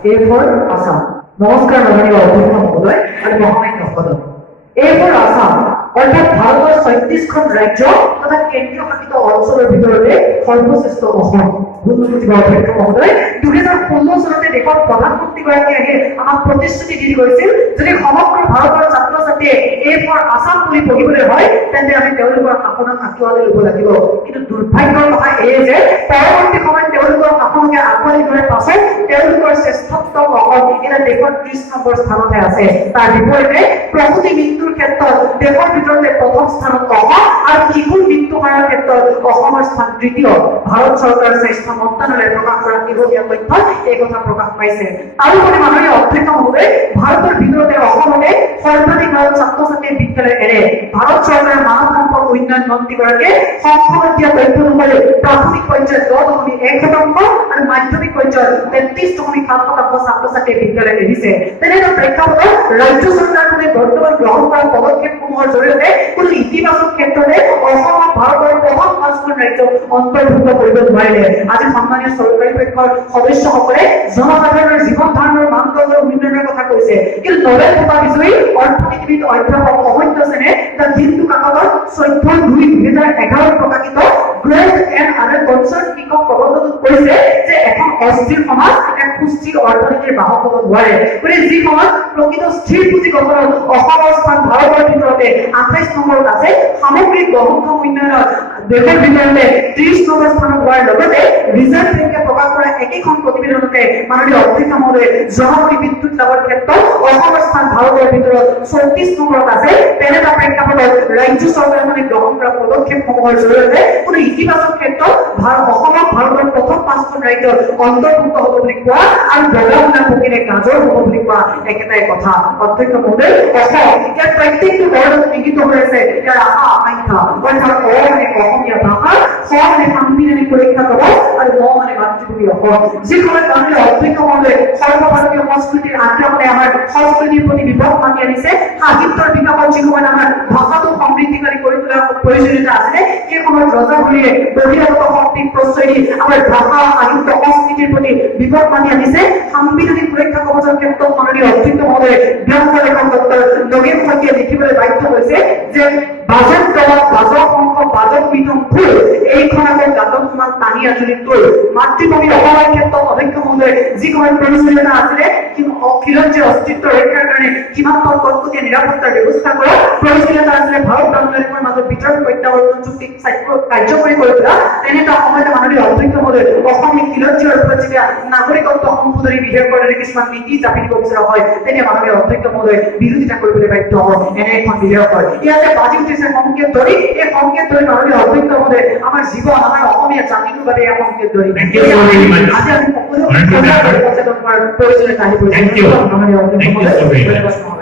A for Assam. নমস্কাৰ মাননীয় অধ্যক্ষ মহোদয় আৰু মহামান্য সদন। A for Assam অৰ্থাৎ ভাৰতৰ 36খন ৰাজ্য তথা কেন্দ্ৰীয় শাসিত অঞ্চলৰ ভিতৰতে সৰ্বশ্ৰেষ্ঠ অসম। অধ্যক্ষ মহোদয় 2016 চনতে দেশৰ প্ৰধানমন্ত্ৰীগৰাকী আহি আমাক প্ৰতিশ্ৰুতি দি গৈছিল যদি সমগ্ৰ ভাৰতৰ ছাত্ৰ ছাত্ৰীয়ে A for Assam বুলি পঢ়িবলৈ হয় তেন্তে আমি তেওঁলোকৰ শাসনক আঁকোৱালি ল'ব লাগিব। কিন্তু দুৰ্ভাগ্যৰ কথা এই যে পৰৱৰ্তী সময়ত তেওঁলোকৰ শাসনকে আঁকোৱালি লোৱাৰ পাছত তেওঁলোকৰ শ্ৰেষ্ঠত্ব অসম এতিয়া দেশৰ 30 নম্বৰ স্থানতে আছে। তাৰ বিপৰীতে প্ৰসূতি মৃত্যুৰ ক্ষেত্ৰত দেশৰ ভিতৰতে প্ৰথম স্থানত অসম আৰু শিশুৰ মৃত্যু হাৰৰ ক্ষেত্ৰত অসমৰ স্থান তৃতীয়। ভাৰত চৰকাৰৰ স্বাস্থ্য মন্ত্ৰালয়ে প্ৰকাশ কৰা শেহতীয়া তথ্যত এই কথা প্ৰকাশ পাইছে। তাৰোপৰি মাননীয় অধ্যক্ষ মহোদয় ভাৰতৰ ভিতৰতে অসমতে সৰ্বাধিক হাৰত ছাত্ৰ ছাত্ৰীয়ে বিদ্যালয় এৰে। ভাৰত চৰকাৰৰ মানৱ সম্পদ উন্নয়ন মন্ত্ৰীগৰাকীয়ে সংসদত দিয়া তথ্য অনুসৰি প্ৰাথমিক পৰ্যায়ত 10.1% আৰু মাধ্যমিক পৰ্যায়ত 33.7% ছাত্ৰ ছাত্ৰীয়ে বিদ্যালয় এৰিছে। তেনে এটা প্ৰেক্ষাপটত ৰাজ্য চৰকাৰখনে বৰ্তমান গ্ৰহণ কৰা পদক্ষেপসমূহৰ জৰিয়তে কোনো ইতিবাচক ক্ষেত্ৰতে অসমক ভাৰতৰ প্ৰথম 5খন ৰাজ্যক অন্তৰ্ভুক্ত কৰিব নোৱাৰিলে। আজি সন্মানীয় চৰকাৰী পক্ষৰ সদস্যসকলে জনসাধাৰণৰ জীৱন ধাৰণৰ মানদণ্ডৰ উন্নয়নৰ কথা কৈছে, কিন্তু নোবেল বঁটা বিজয়ী অৰ্থনীতিবিদ অধ্যাপক অমৰ্ত্য সেনে দ্য হিন্দু কাকতত 14/2/2011 প্ৰকাশিত গ্ৰেট এণ্ড আদাৰ কনচাৰ্ন শীৰ্ষক প্ৰবন্ধটোত কৈছে যে এখন অস্থিৰ সমাজ এক সুস্থিৰ অৰ্থনীতিৰ বাহক হ'ব নোৱাৰে। গতিকে যি সমাজ প্ৰকৃত স্থিৰ পুঁজি গঠনত অসমৰ স্থান ভাৰতৰ ভিতৰতে 28 নম্বৰত আছে, সামগ্ৰিক বহনক্ষম উন্নয়নত দেশৰ ভিতৰতে 30 নম্বৰ স্থানত হোৱাৰ লগতে ৰিজাৰ্ভ বেংকে প্ৰকাশ কৰা একেখন প্ৰতিবেদনতে মাননীয় অধ্যক্ষ মহোদয়ে জনমূৰি বিদ্যুৎ লাভৰ ক্ষেত্ৰত অসমৰ স্থান ভাৰতৰ ভিতৰত 34 নম্বৰত আছে। তেনে এটা প্ৰেক্ষাপটত ৰাজ্য চৰকাৰখনে গ্ৰহণ কৰা পদক্ষেপসমূহৰ জৰিয়তে কোনো ইতিবাচক ক্ষেত্ৰত অসমক ভাৰতৰ প্ৰথম 5খন ৰাজ্যৰ অন্তৰ্ভুক্ত হ'ব বুলি কোৱা আৰু বগামুলা পকিলে গাজৰ হ'ব বুলি কোৱা একেটাই কথা। অধ্যক্ষ মহোদয় অসম ইয়াৰ প্ৰত্যেকটো বৰ্ডত নিহিত হৈ আছে ইয়াৰ আশা আকাংক্ষা অৰ্থাৎ অ মানে অসমীয়া ভাষা, স মানে সাংবিধানিক সুৰক্ষা কবচ আৰু ম মানে মাতৃভূমি অসম। যি সময়ত মাননীয় অধ্যক্ষ মহোদয় সৰ্বভাৰতীয় সংস্কৃতিৰ আক্ৰমণে আমাৰ সংস্কৃতিৰ প্ৰতি বিপদ মাতি আনিছে, সাহিত্যৰ বিকাশত যি সময়ত আমাৰ ভাষাটো সমৃদ্ধিকাৰী কৰি তোলাৰ প্ৰয়োজনীয়তা আছিলে সেই সময়ত ৰজাঘৰীয়ে বহিৰাগত শক্তিক প্ৰশ্ৰয় দি আমাৰ ভাষা সাহিত্য সংস্কৃতিৰ প্ৰতি বিপদ মাতি আনিছে। সাংবিধানিক সুৰক্ষা কবচৰ ক্ষেত্ৰত মাননীয় অধ্যক্ষ মহোদয়ে ব্যংগ লেখক ডক্টৰ নগেন শইকীয়াই লিখিবলৈ বাধ্য হৈছে যে বাজক দলত বাজক অংশ বাজক মিথম ফুল এইখন আগত গাঁতত সমান টানি আজুৰি তোল। মাতৃভূমি অসমৰ ক্ষেত্ৰত অধ্যক্ষ মহোদয়ে যি সময়ত প্ৰয়োজনীয়তা আছিলে অখিলঞ্জীয় অস্তিত্ব ৰক্ষাৰ কাৰণে সীমান্ত কটকটীয়া নিৰাপত্তাৰ ব্যৱস্থা কৰা, প্ৰয়োজনীয়তা আছিলে ভাৰত বাংলাদেশৰ মাজত বিতৰণ প্ৰত্যাৱৰ্তন চুক্তি কাৰ্যকৰী কৰি তোলা, তেনে এটা সময়তে মাননীয় অধ্যক্ষ মহোদয়ে অসমীয়া খিলঞ্জীয়ৰ ওপৰত যেতিয়া নাগৰিকত্ব সংশোধনী বিধেয়কৰ দৰে কিছুমান নীতি জাপি দিব বিচৰা হয় তেতিয়া মাননীয় অধ্যক্ষ মহোদয়ে বিৰোধিতা কৰিবলৈ বাধ্য হয় এনে এখন বিধেয়কৰ। ইয়াতে বাজি উঠিছে সংকেত ধৰি, এই সংকেত ধৰি মাননীয় অধ্যক্ষ মহোদয়ে আমাৰ জীৱন আমাৰ অসমীয়া জাতিটোৰ বাবে এই সংকেত ধৰি আজি আমি সকলো সচেতন হোৱাৰ প্ৰয়োজনীয়তা আহি পৰিছে। মাননীয় অধ্যক্ষ মহোদয়।